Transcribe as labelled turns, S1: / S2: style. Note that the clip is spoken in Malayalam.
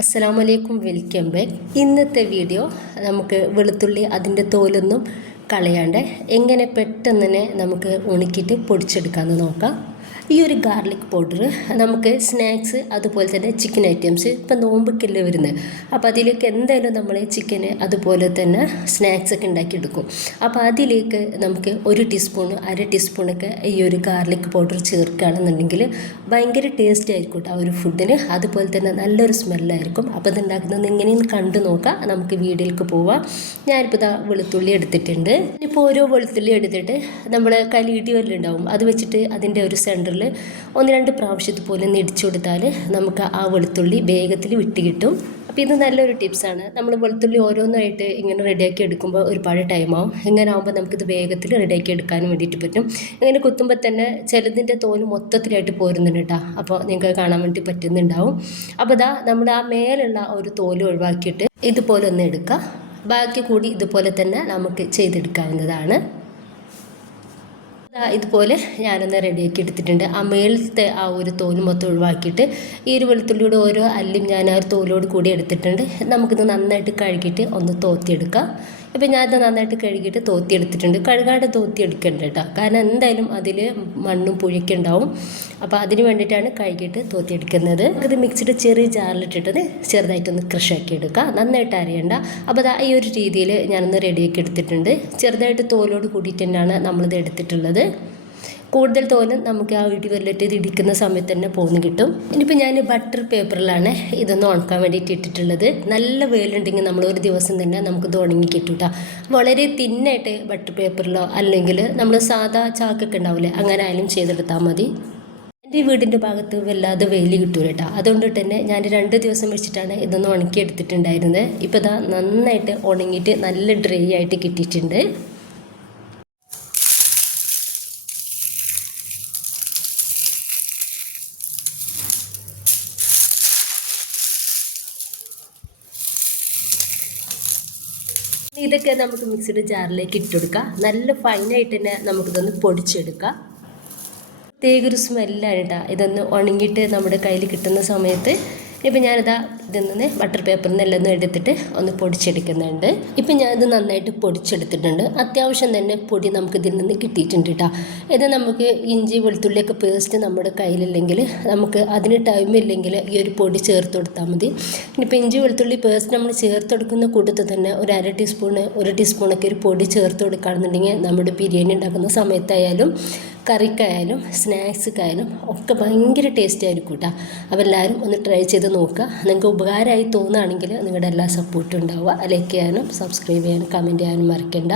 S1: അസ്സലാമു വലൈക്കും വെൽക്കം ബാക്ക്. ഇന്നത്തെ വീഡിയോ നമുക്ക് വെളുത്തുള്ളി അതിന്റെ തോലൊന്നും കളയാണ്ട് എങ്ങനെ പെട്ടെന്ന് തന്നെ നമുക്ക് ഉണക്കിയിട്ട് പൊടിച്ചെടുക്കാമെന്ന് നോക്കാം. ഈ ഒരു ഗാർലിക് പൗഡർ നമുക്ക് സ്നാക്സ് അതുപോലെ തന്നെ ചിക്കൻ ഐറ്റംസ് ഇപ്പം നോമ്പൊക്കെയല്ലേ വരുന്നത് അപ്പോൾ അതിലേക്ക് എന്തായാലും നമ്മൾ ചിക്കന് അതുപോലെ തന്നെ സ്നാക്സ് ഒക്കെ ഉണ്ടാക്കിയെടുക്കും. അപ്പോൾ അതിലേക്ക് നമുക്ക് ഒരു ടീസ്പൂൺ അര ടീസ്പൂണൊക്കെ ഈ ഒരു ഗാർലിക് പൗഡർ ചേർക്കുകയാണെന്നുണ്ടെങ്കിൽ ഭയങ്കര ടേസ്റ്റ് ആയിരിക്കും ആ ഒരു ഫുഡിന്. അതുപോലെ തന്നെ നല്ലൊരു സ്മെല്ലായിരിക്കും. അപ്പോൾ ഇതുണ്ടാക്കുന്നത് എങ്ങനെയെന്ന് കണ്ടു നോക്കാം. നമുക്ക് വീഡിയോയിലേക്ക് പോവാം. ഞാനിപ്പോൾ ഇതാ വെളുത്തുള്ളി എടുത്തിട്ടുണ്ട്. ഇപ്പോൾ ഓരോ വെളുത്തുള്ളി എടുത്തിട്ട് നമ്മൾ കലിയിടി വല്ലുണ്ടാവും അത് വെച്ചിട്ട് അതിന്റെ ഒരു സെന്ററിൽ ഒന്ന് രണ്ട് പ്രാവശ്യത്തിൽ പോലെ നെടിച്ചു കൊടുത്താൽ നമുക്ക് ആ വെളുത്തുള്ളി വേഗത്തിൽ വിട്ട് കിട്ടും. അപ്പോൾ ഇത് നല്ലൊരു ടിപ്സാണ് നമ്മൾ വെളുത്തുള്ളി ഓരോന്നായിട്ട് ഇങ്ങനെ റെഡിയാക്കി എടുക്കുമ്പോൾ ഒരുപാട് ടൈമാവും ഇങ്ങനെ ആകുമ്പോൾ നമുക്കിത് വേഗത്തിൽ റെഡിയാക്കി എടുക്കാനും വേണ്ടിയിട്ട് പറ്റും. ഇങ്ങനെ കുത്തുമ്പോൾ തന്നെ ചിലതിന്റെ തോൽ മൊത്തത്തിലായിട്ട് പോരുന്നുണ്ട് കേട്ടോ അപ്പോൾ നിങ്ങൾക്ക് കാണാൻ വേണ്ടി പറ്റുന്നുണ്ടാവും. അപ്പോൾ ഇതാ നമ്മൾ ആ മേലുള്ള ഒരു തോൽ ഒഴിവാക്കിയിട്ട് ഇതുപോലെ ഒന്ന് എടുക്കുക ബാക്കി കൂടി ഇതുപോലെ തന്നെ നമുക്ക് ചെയ്തെടുക്കാവുന്നതാണ്. ഇതുപോലെ ഞാനൊന്ന് റെഡിയാക്കി എടുത്തിട്ടുണ്ട്. ആ ആ ഒരു തോൽ മൊത്തം ഒഴിവാക്കിയിട്ട് ഈ ഒരു വെളുത്തുള്ളിയുടെ ഓരോ അല്ലും ഞാൻ ആ ഒരു തോലോട് കൂടി എടുത്തിട്ടുണ്ട്. നമുക്കിത് നന്നായിട്ട് കഴുകിയിട്ട് ഒന്ന് തോത്തിയെടുക്കാം. ഇപ്പം ഞാനത് നന്നായിട്ട് കഴുകിയിട്ട് തോത്തി എടുത്തിട്ടുണ്ട്. കഴുകാണ്ട് തോത്തി എടുക്കേണ്ട കേട്ടോ. കാരണം എന്തായാലും അതിൽ മണ്ണും പുഴയൊക്കെ ഉണ്ടാവും. അപ്പോൾ അതിന് വേണ്ടിയിട്ടാണ് കഴുകിയിട്ട് തോത്തി എടുക്കുന്നത്. ഇത് മിക്സിയുടെ ചെറിയ ജാറിലിട്ടിട്ടത് ചെറുതായിട്ടൊന്ന് ക്രഷാക്കി എടുക്കുക. നന്നായിട്ട് അരയണ്ട. അപ്പോൾ അതാ ഈ ഒരു രീതിയിൽ ഞാനൊന്ന് റെഡിയാക്കി എടുത്തിട്ടുണ്ട്. ചെറുതായിട്ട് തോലോട് കൂടിയിട്ട് തന്നെയാണ് നമ്മളിത് എടുത്തിട്ടുള്ളത്. കൂടുതൽ തോന്നും നമുക്ക് ആ ഇടി വെല്ലിട്ട് ഇടിക്കുന്ന സമയത്ത് തന്നെ പോന്ന് കിട്ടും. ഇനിയിപ്പോൾ ഞാൻ ബട്ടർ പേപ്പറിലാണ് ഇതൊന്ന് ഉണക്കാൻ വേണ്ടിയിട്ട് ഇട്ടിട്ടുള്ളത്. നല്ല വെയിലുണ്ടെങ്കിൽ നമ്മൾ ഒരു ദിവസം തന്നെ നമുക്കിത് ഉണങ്ങി കിട്ടും വളരെ തിന്നായിട്ട് ബട്ടർ പേപ്പറിലോ അല്ലെങ്കിൽ നമ്മൾ സാധാ ചാക്കൊക്കെ ഉണ്ടാവില്ലേ അങ്ങനെ ആയാലും ചെയ്തെടുത്താൽ മതി. എന്റെ വീടിന്റെ ഭാഗത്ത് വല്ലാതെ വെയിൽ കിട്ടൂല കേട്ടോ അതുകൊണ്ട് തന്നെ ഞാൻ രണ്ട് ദിവസം വെച്ചിട്ടാണ് ഇതൊന്ന് ഉണക്കി എടുത്തിട്ടുണ്ടായിരുന്നത് ഇപ്പോൾ ഇതാ നന്നായിട്ട് ഉണങ്ങിയിട്ട് നല്ല ഡ്രൈ ആയിട്ട് കിട്ടിയിട്ടുണ്ട്. ഇതൊക്കെ നമുക്ക് മിക്സിയുടെ ജാറിലേക്ക് ഇട്ടെടുക്കാം. നല്ല ഫൈനായിട്ട് തന്നെ നമുക്കിതൊന്ന് പൊടിച്ചെടുക്കാം. പ്രത്യേക ഒരു സ്മെല്ലാണ് കേട്ടോ ഇതൊന്ന് ഉണങ്ങിയിട്ട് നമ്മുടെ കയ്യിൽ കിട്ടുന്ന സമയത്ത് ഇപ്പം ഞാനിതാ ഇതിൽ നിന്ന് ബട്ടർ പേപ്പറിൽ നിന്ന് എല്ലാം എടുത്തിട്ട് ഒന്ന് പൊടിച്ചെടുക്കുന്നുണ്ട്. ഇപ്പം ഞാനിത് നന്നായിട്ട് പൊടിച്ചെടുത്തിട്ടുണ്ട്. അത്യാവശ്യം തന്നെ പൊടി നമുക്ക് ഇതിൽ നിന്ന് കിട്ടിയിട്ടുണ്ട് കേട്ടോ ഇത് നമുക്ക് ഇഞ്ചി വെളുത്തുള്ളിയൊക്കെ പേസ്റ്റ് നമ്മുടെ കയ്യിലില്ലെങ്കിൽ നമുക്ക് അതിന് ടൈം ഇല്ലെങ്കിൽ ഈ ഒരു പൊടി ചേർത്ത് കൊടുത്താൽ മതി. ഇനിയിപ്പോൾ ഇഞ്ചി വെളുത്തുള്ളി പേസ്റ്റ് നമ്മൾ ചേർത്ത് കൊടുക്കുന്ന കൂട്ടത്തിൽ തന്നെ ഒരു അര ടീസ്പൂണ് ഒരു ടീസ്പൂണൊക്കെ ഒരു പൊടി ചേർത്ത് കൊടുക്കുകയാണെന്നുണ്ടെങ്കിൽ നമ്മുടെ ബിരിയാണി ഉണ്ടാക്കുന്ന സമയത്തായാലും കറിക്കായാലും സ്നാക്സ്ക്കായാലും ഒക്കെ ഭയങ്കര ടേസ്റ്റ് ആയിരിക്കും കേട്ടോ അപ്പോൾ എല്ലാവരും ഒന്ന് ട്രൈ ചെയ്ത് നോക്കുക. നിങ്ങൾക്ക് ഉപകാരമായി തോന്നുകയാണെങ്കിൽ നിങ്ങളുടെ എല്ലാ സപ്പോർട്ടും ഉണ്ടാവുക. ലൈക്ക് ചെയ്യാനും സബ്സ്ക്രൈബ് ചെയ്യാനും കമന്റ് ചെയ്യാനും മറക്കണ്ട.